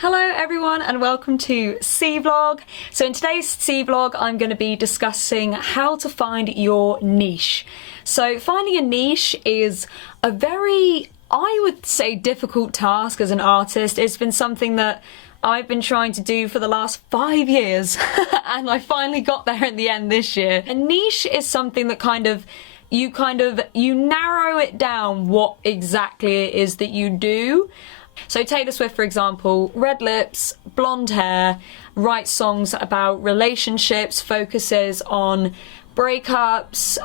Hello everyone and welcome to CVLOG. So in today's CVLOG I'm going to be discussing how to find your niche. So finding a niche is a very, I would say, difficult task as an artist. It's been something that I've been trying to do for the last 5 years and I finally got there in the end this year. A niche is something that you narrow it down what exactly it is that you do. So Taylor Swift, for example, red lips, blonde hair, writes songs about relationships, focuses on breakups,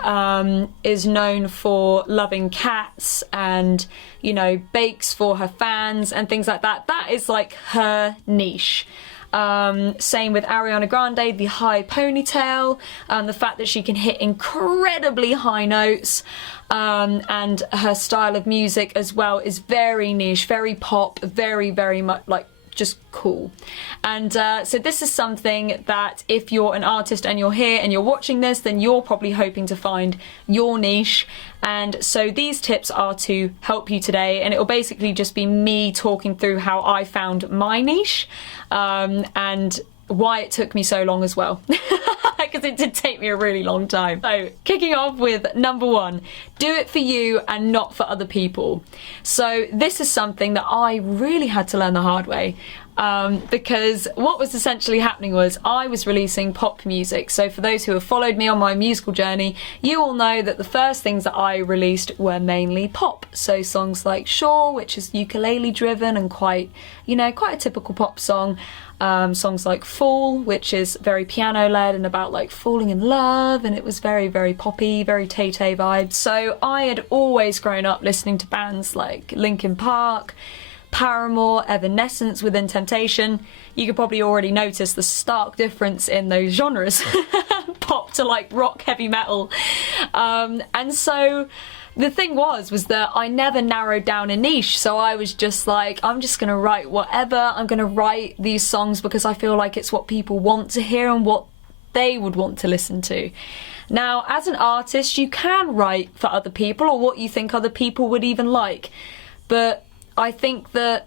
is known for loving cats and, you know, bakes for her fans and things like that. That is like her niche. Same with Ariana Grande, the high ponytail, the fact that she can hit incredibly high notes, and her style of music as well is very niche, very pop, very much like just cool. And so this is something that if you're an artist and you're here and you're watching this, then you're probably hoping to find your niche. And so these tips are to help you today, and it will basically just be me talking through how I found my niche, and why it took me so long as well. Because it did take me a really long time. So kicking off with number one, do it for you and not for other people. So this is something that I really had to learn the hard way. Because what was essentially happening was I was releasing pop music. So for those who have followed me on my musical journey, you all know that the first things that I released were mainly pop. So songs like Sure, which is ukulele driven and quite a typical pop song. Songs like Fall, which is very piano led and about like falling in love, and it was very poppy, very Tay-Tay vibes. So I had always grown up listening to bands like Linkin Park, Paramore, Evanescence, Within Temptation. You could probably already notice the stark difference in those genres. Pop to like rock, heavy metal. And so the thing was that I never narrowed down a niche. So I was just like, I'm just gonna write whatever. I'm gonna write these songs because I feel like it's what people want to hear and what they would want to listen to. Now, as an artist, you can write for other people or what you think other people would even like. But I think that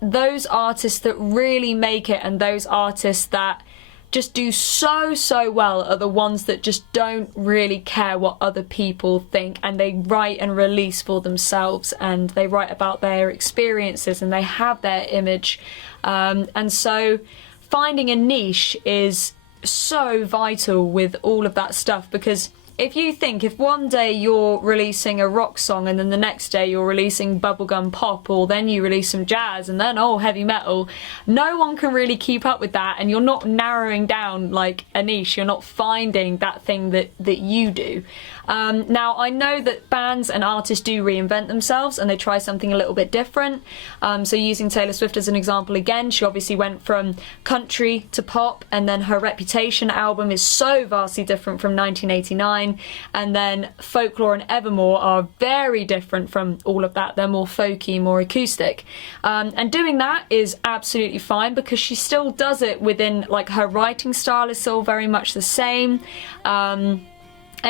those artists that really make it and those artists that just do so well are the ones that just don't really care what other people think, and they write and release for themselves, and they write about their experiences and they have their image. And so finding a niche is so vital with all of that stuff, because if one day you're releasing a rock song and then the next day you're releasing bubblegum pop, or then you release some jazz and then heavy metal, no one can really keep up with that, and you're not narrowing down like a niche. You're not finding that thing that you do. Now, I know that bands and artists do reinvent themselves and they try something a little bit different. So using Taylor Swift as an example again, she obviously went from country to pop, and then her Reputation album is so vastly different from 1989. And then Folklore and Evermore are very different from all of that. They're more folky, more acoustic. And doing that is absolutely fine because she still does it within, like, her writing style is still very much the same. And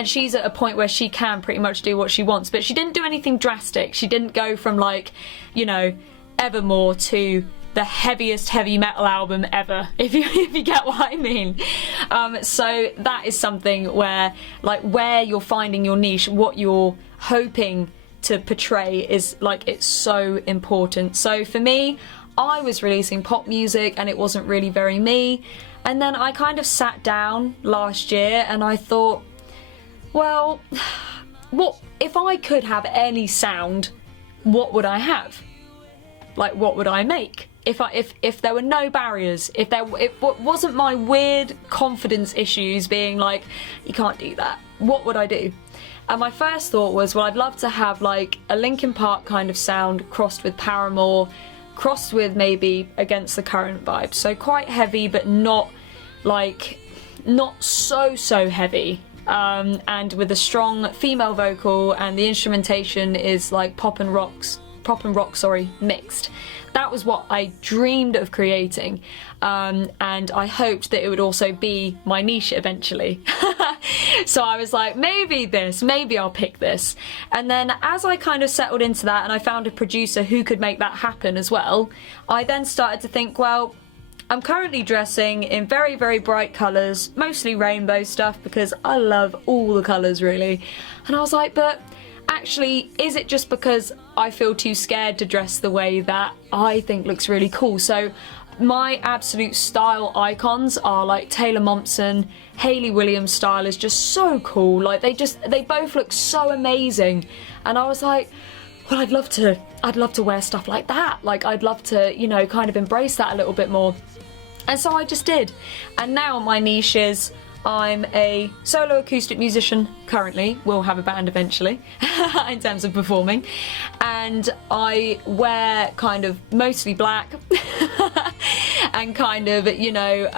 she's at a point where she can pretty much do what she wants. But she didn't do anything drastic. She didn't go from, like, Evermore to the heaviest heavy metal album ever, if you get what I mean. So that is something where you're finding your niche, what you're hoping to portray is it's so important. So for me, I was releasing pop music and it wasn't really very me. And then I kind of sat down last year and I thought, well, what if I could have any sound, what would I have? Like, what would I make? If there were no barriers, if it wasn't my weird confidence issues being like, you can't do that, what would I do? And my first thought was, well, I'd love to have like a Linkin Park kind of sound crossed with Paramore, crossed with maybe Against the Current vibe. So quite heavy, but not so heavy. And with a strong female vocal, and the instrumentation is like pop pop and rock, sorry, mixed. That was what I dreamed of creating, and I hoped that it would also be my niche eventually. So I was like, maybe I'll pick this. And then as I kind of settled into that and I found a producer who could make that happen as well, I then started to think, well, I'm currently dressing in very, very bright colours, mostly rainbow stuff because I love all the colours really. And I was like, but actually, is it just because I feel too scared to dress the way that I think looks really cool? So my absolute style icons are like Taylor Momsen, Hayley Williams style is just so cool. Like they both look so amazing. And I was like, well, I'd love to wear stuff like that. Like I'd love to, you know, kind of embrace that a little bit more. And so I just did. And now my niche is I'm a solo acoustic musician currently, will have a band eventually in terms of performing, and I wear kind of mostly black and kind of, you know,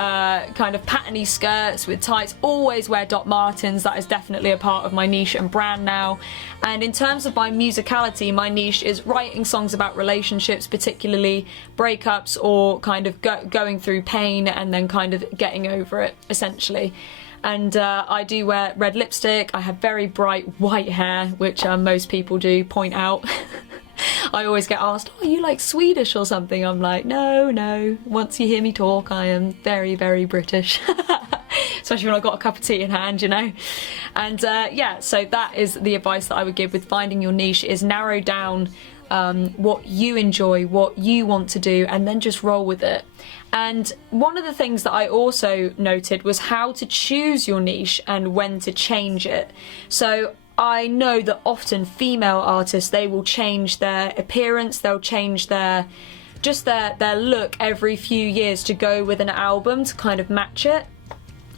kind of patterny skirts with tights, always wear Doc Martens. That is definitely a part of my niche and brand now. And in terms of my musicality, my niche is writing songs about relationships, particularly breakups or kind of going through pain and then kind of getting over it, essentially. And I do wear red lipstick. I have very bright white hair, which most people do point out. I always get asked, oh, are you like Swedish or something? I'm like, no. Once you hear me talk, I am very, very British. Especially when I've got a cup of tea in hand, you know. And yeah, so that is the advice that I would give with finding your niche, is narrow down what you enjoy, what you want to do, and then just roll with it. And one of the things that I also noted was how to choose your niche and when to change it. So I know that often female artists, they will change their appearance, they'll change their look every few years to go with an album to kind of match it.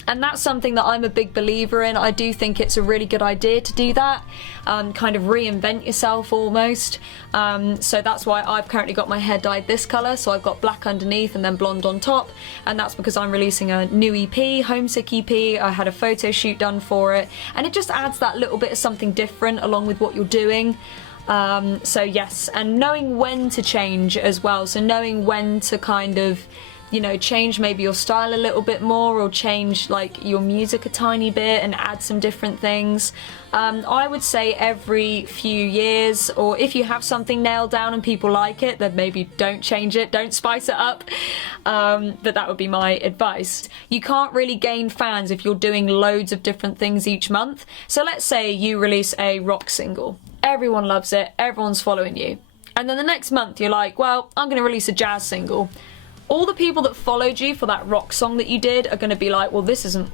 And that's something that I'm a big believer in. I do think it's a really good idea to do that, kind of reinvent yourself almost. So that's why I've currently got my hair dyed this colour. So I've got black underneath and then blonde on top. And that's because I'm releasing a new EP, Homesick EP. I had a photo shoot done for it. And it just adds that little bit of something different along with what you're doing. So yes, and knowing when to change as well. So knowing when to kind of, you know, change maybe your style a little bit more, or change like your music a tiny bit and add some different things. I would say every few years, or if you have something nailed down and people like it, then maybe don't change it, don't spice it up. But that would be my advice. You can't really gain fans if you're doing loads of different things each month. So let's say you release a rock single. Everyone loves it, everyone's following you. And then the next month you're like, well, I'm going to release a jazz single. All the people that followed you for that rock song that you did are going to be like, well, this isn't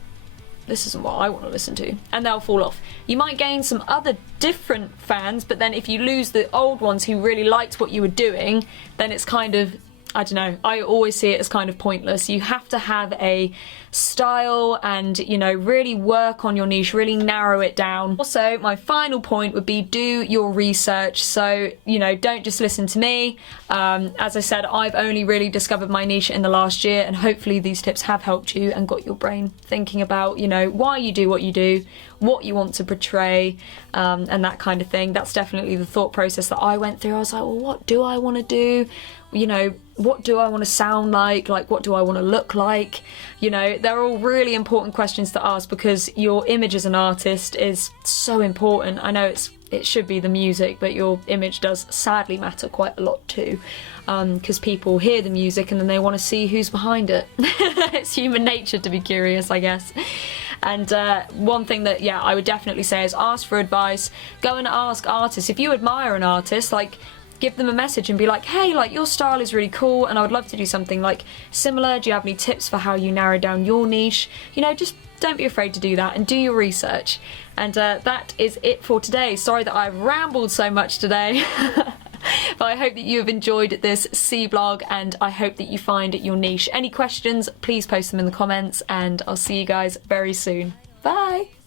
what I want to listen to, and they'll fall off. You might gain some other different fans, but then if you lose the old ones who really liked what you were doing, then it's kind of, I don't know, I always see it as kind of pointless. You have to have a style and, you know, really work on your niche, really narrow it down. Also, my final point would be do your research. So, you know, don't just listen to me. As I said, I've only really discovered my niche in the last year, and hopefully these tips have helped you and got your brain thinking about, you know, why you do, what you want to portray, and that kind of thing. That's definitely the thought process that I went through. I was like, well, what do I want to do? You know, what do I want to sound like? Like, what do I want to look like? You know, they're all really important questions to ask, because your image as an artist is so important. I know it should be the music, but your image does sadly matter quite a lot too, because people hear the music and then they want to see who's behind it. It's human nature to be curious, I guess. And one thing that, yeah, I would definitely say is ask for advice. Go and ask artists. If you admire an artist, like, give them a message and be like, hey, like, your style is really cool and I would love to do something like similar. Do you have any tips for how you narrow down your niche? You know, just don't be afraid to do that and do your research. And that is it for today. Sorry that I've rambled so much today. But I hope that you have enjoyed this C-vlog, and I hope that you find your niche. Any questions, please post them in the comments, and I'll see you guys very soon. Bye!